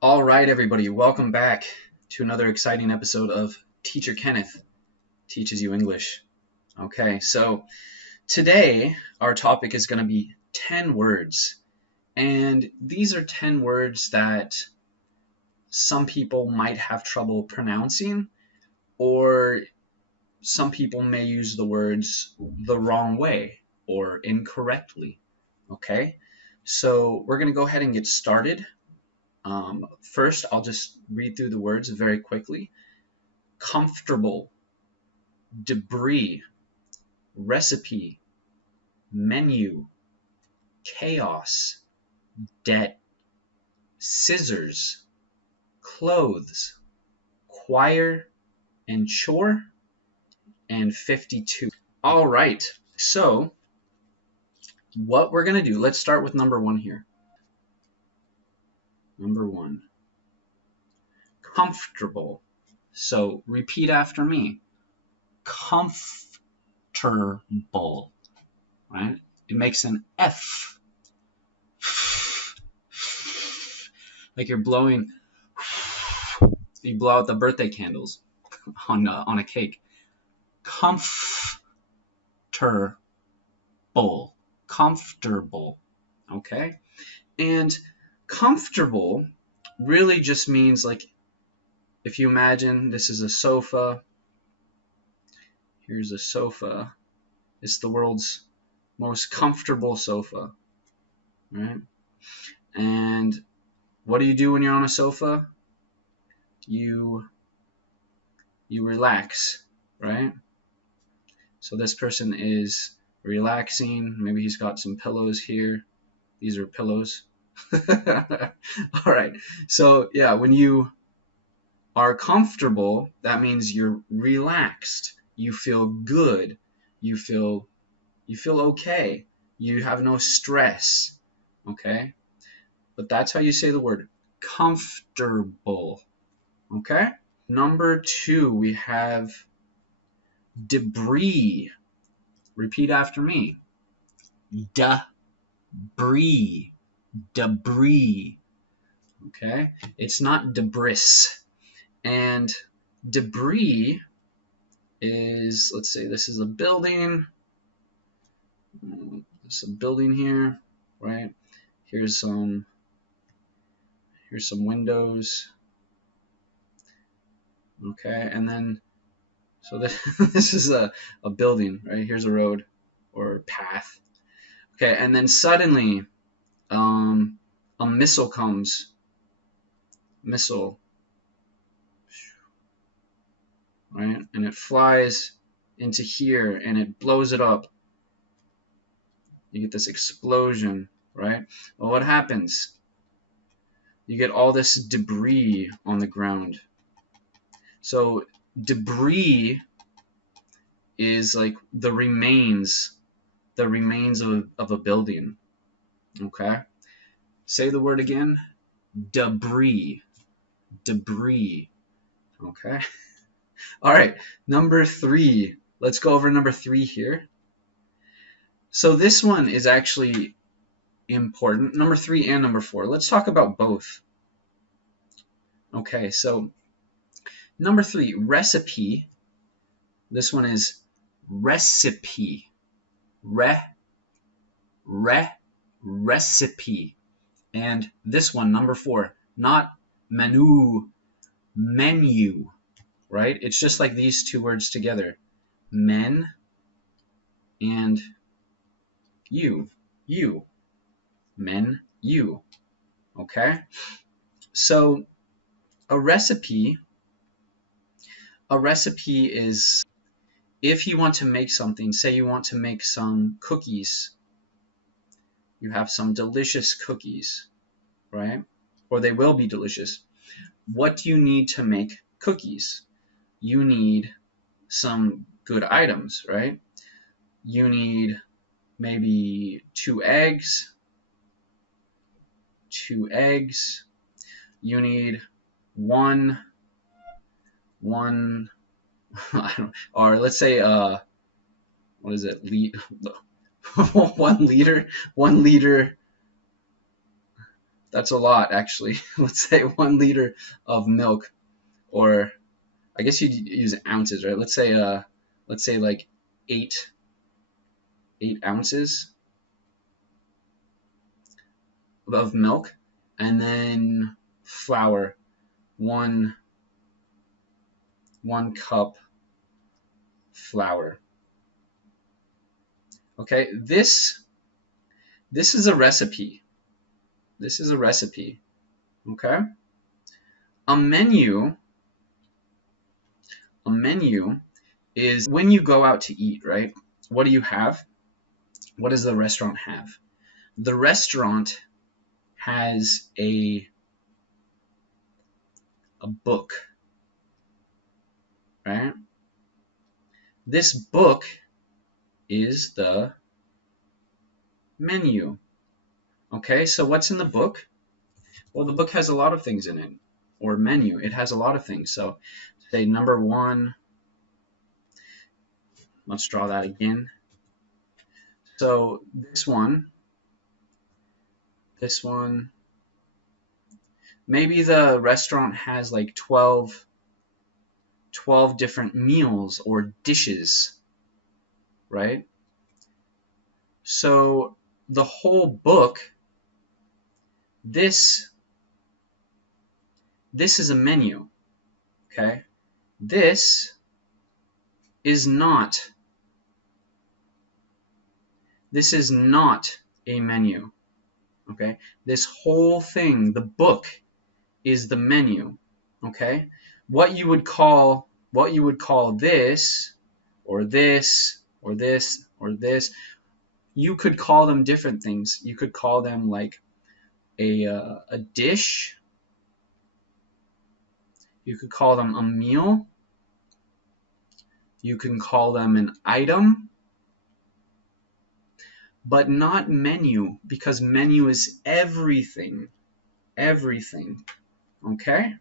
All right, everybody, welcome back to another exciting episode of Teacher Kenneth Teaches You English. Okay, so today our topic is going to be 10 words, and these are 10 words that some people might have trouble pronouncing, or some people may use the words the wrong way or incorrectly. Okay, so we're going to go ahead and get started. First, I'll just read through the words very quickly. Comfortable, debris, recipe, menu, chaos, debt, scissors, clothes, choir, and chore, and 52. All right, so what we're going to do, let's start with number one here. Number one, comfortable. So repeat after me. Comfortable, right? It makes an F. Like you're blowing, you blow out the birthday candles on a cake. Comfortable, okay? And comfortable really just means, like, if you imagine this is a sofa, here's a sofa, it's the world's most comfortable sofa, right? And what do you do when you're on a sofa? You relax, right? So this person is relaxing. Maybe he's got some pillows here. These are pillows. All right. So yeah, when you are comfortable, that means you're relaxed. You feel good. You feel okay. You have no stress. Okay? But that's how you say the word comfortable. Okay? Number two, we have debris. Repeat after me. Debris. Debris. Okay? It's not debris. And debris is, let's say this is a building. There's a building here, right? Here's some windows. Okay, and then so this is a building, right? Here's a road or path. Okay, and then suddenly a missile comes. Missile. Right? And it flies into here and it blows it up. You get this explosion, right? Well, what happens? You get all this debris on the ground. So debris is like the remains of a building. Okay? Say the word again. Debris. Debris. Okay? All right. Number three. Let's go over number three here. So this one is actually important. Number three and number four. Let's talk about both. Okay, so number three, recipe. This one is recipe. Recipe. And this one, number four, not menu, menu, right? It's just like these two words together. Men and you. Men, you. Okay? So a recipe is, if you want to make something, say you want to make some cookies, you have some delicious cookies, right? Or they will be delicious. What do you need to make cookies? You need some good items, right? You need maybe two eggs. You need one or let's say what is it? 1 liter That's a lot, actually. Let's say 1 liter of milk, or I guess you'd use ounces, right? Let's say like eight ounces of milk, and then flour, one cup flour. Okay, this is a recipe. This is a recipe. Okay, a menu is when you go out to eat, right? What do you have? What does the restaurant have? The restaurant has a book, right? This book is the menu. Okay, so what's in the book? Well, the book has a lot of things in it, or menu. It has a lot of things. So say number 1, let's draw that again. So this one, maybe the restaurant has like 12 different meals or dishes, right? So the whole book, this is a menu, okay? This is not a menu, okay? This whole thing, the book, is the menu, okay? What you would call this, or this, or this, or this, you could call them different things. You could call them like a dish. You could call them a meal. You can call them an item, but not menu, because menu is everything. Everything. Okay?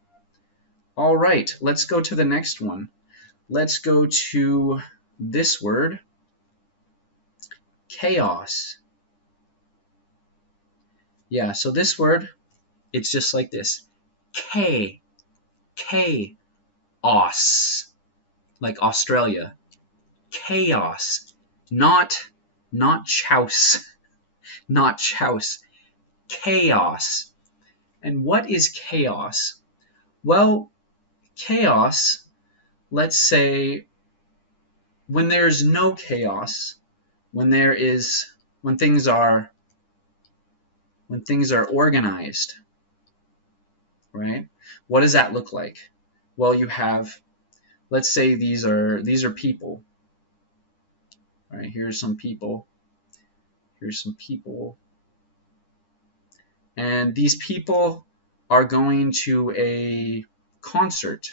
All right, let's go to the next one. Let's go to this word, chaos. Yeah, so this word, it's just like this. Chaos. Like Australia. Chaos. Not chouse. Not chouse. Chaos. And what is chaos? Well, chaos, let's say when there's no chaos, when things are organized, right? What does that look like? Well, you have, let's say these are people. All right, here's some people. Here's some people. And these people are going to a concert.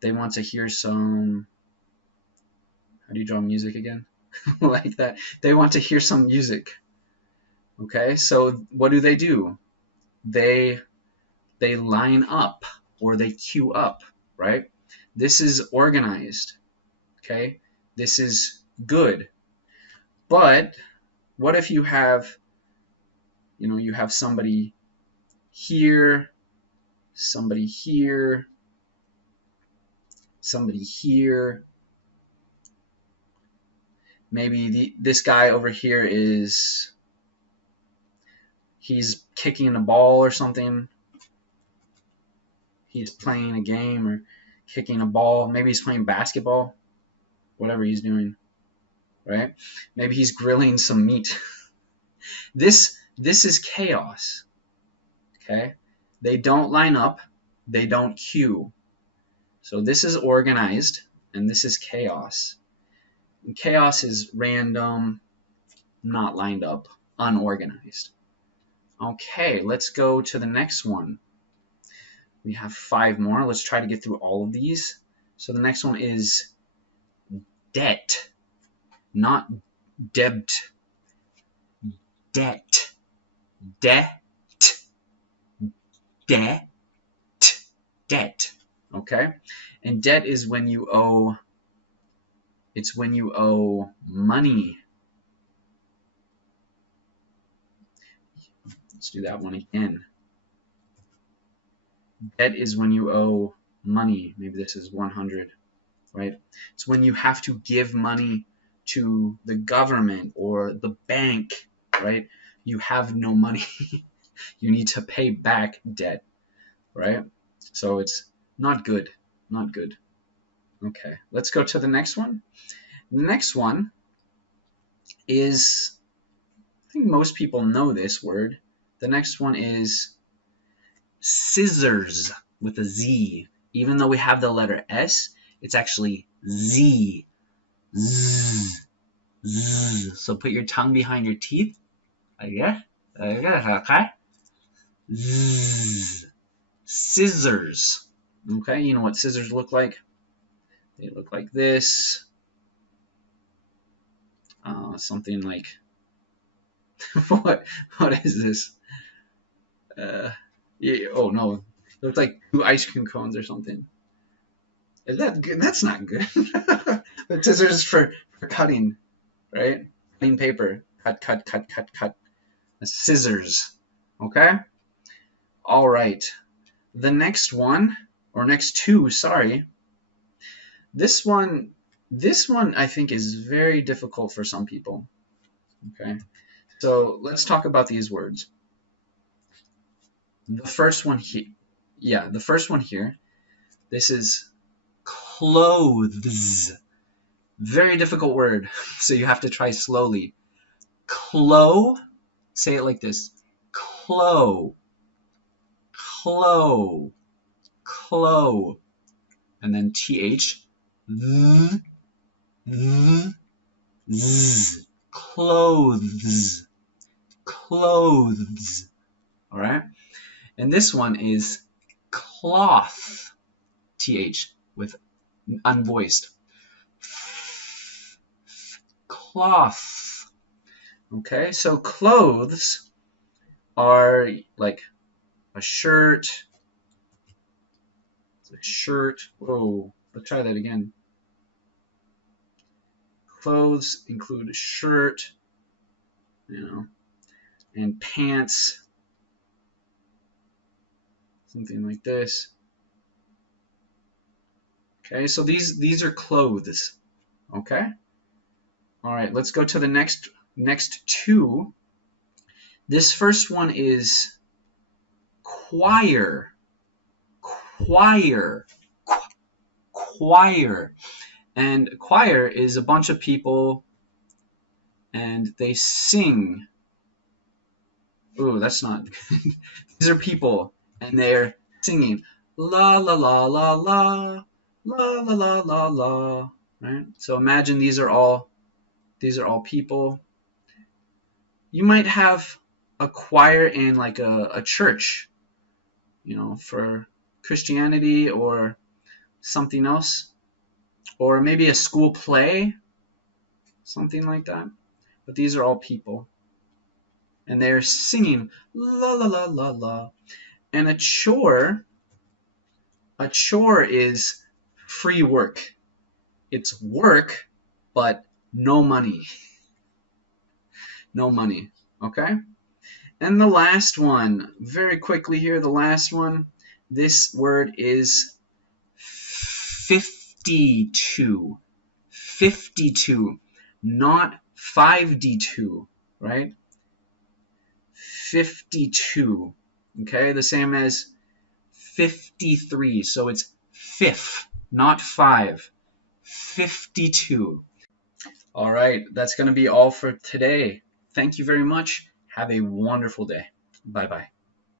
They want to hear some, how do you draw music again? Like that. They want to hear some music. Okay, so what do? They line up, or they queue up, right? This is organized. Okay, this is good. But what if you have somebody here, somebody here, somebody here. Maybe this guy over here he's kicking a ball or something. He's playing a game or kicking a ball. Maybe he's playing basketball, whatever he's doing, right? Maybe he's grilling some meat. This is chaos, okay? They don't line up. They don't queue. So this is organized, and this is chaos. And chaos is random, not lined up, unorganized. Okay, let's go to the next one. We have 5 more. Let's try to get through all of these. So the next one is debt, not debt. Debt. Debt. Debt. Debt. Okay? And debt is when you owe, money. Let's do that one again. Debt is when you owe money. Maybe this is 100, right? It's when you have to give money to the government or the bank, right? You have no money. You need to pay back debt, right? So it's not good, not good. Okay, let's go to the next one. The next one is, I think most people know this word. The next one is scissors with a Z. Even though we have the letter S, it's actually Z. Z. Z. So put your tongue behind your teeth. Okay. Z. Scissors. Okay, you know what scissors look like? They look like this. Something like what is this? Yeah, oh no, it looks like 2 ice cream cones or something. Is that good? That's not good. But scissors for cutting, right? Cutting paper. Cut. That's scissors. Okay? All right. The next one, or next two, sorry. This one I think is very difficult for some people. Okay? So let's talk about these words. The first one here, this is clothes. Very difficult word, so you have to try slowly. Say it like this. Clo. And then th. Z. Clothes. All right? And this one is cloth. Th with unvoiced. Cloth. Okay, so clothes are like a shirt. It's a shirt. Whoa, let's try that again. Clothes include a shirt, and pants. Something like this. Okay, so these are clothes. Okay? All right, let's go to the next two. This first one is choir. And choir is a bunch of people and they sing. Ooh, that's not good. These are people and they're singing la la la la la la la la la la, right? So imagine these are all people. You might have a choir in like a church, for Christianity or something else, or maybe a school play, something like that. But these are all people, and they're singing la la la la la. And a chore is free work. It's work, but no money. No money. Okay? And the last one, very quickly here, the last one, this word is 52. 52, not 5D2, right? 52, okay? The same as 53, so it's fifth, not 5. 52. All right, that's going to be all for today. Thank you very much. Have a wonderful day. Bye-bye.